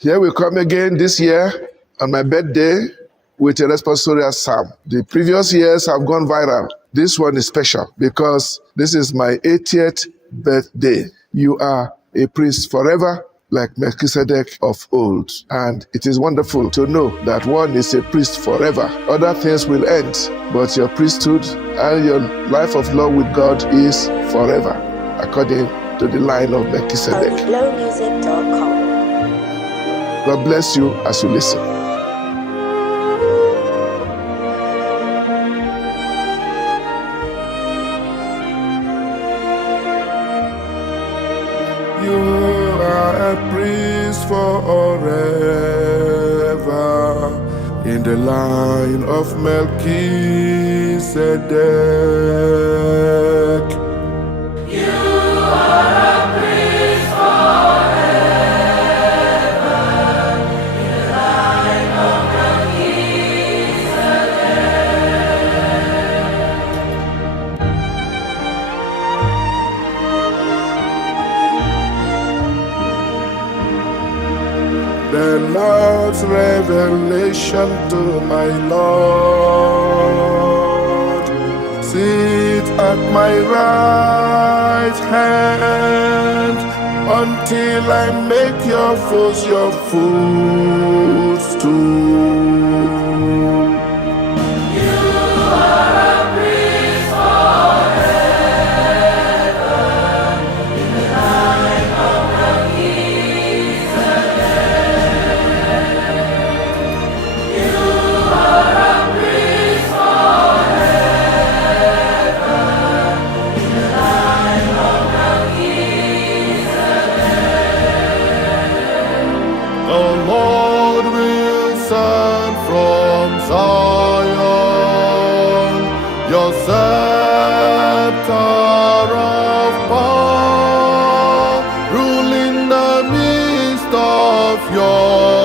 Here we come again this year on my birthday with a responsorial psalm. The previous years have gone viral. This one is special because this is my 80th birthday. You are a priest forever, like Melchizedek of old. And it is wonderful to know that one is a priest forever. Other things will end, but your priesthood and your life of love with God is forever, according to the line of Melchizedek. nwaogwugwuk.com. God bless you as you listen. You are a priest forever in the line of Melchizedek. The Lord's revelation to my Lord. Sit at my right hand until I make your foes your footstool. The Lord will send from Zion your scepter of power, rule in the midst of your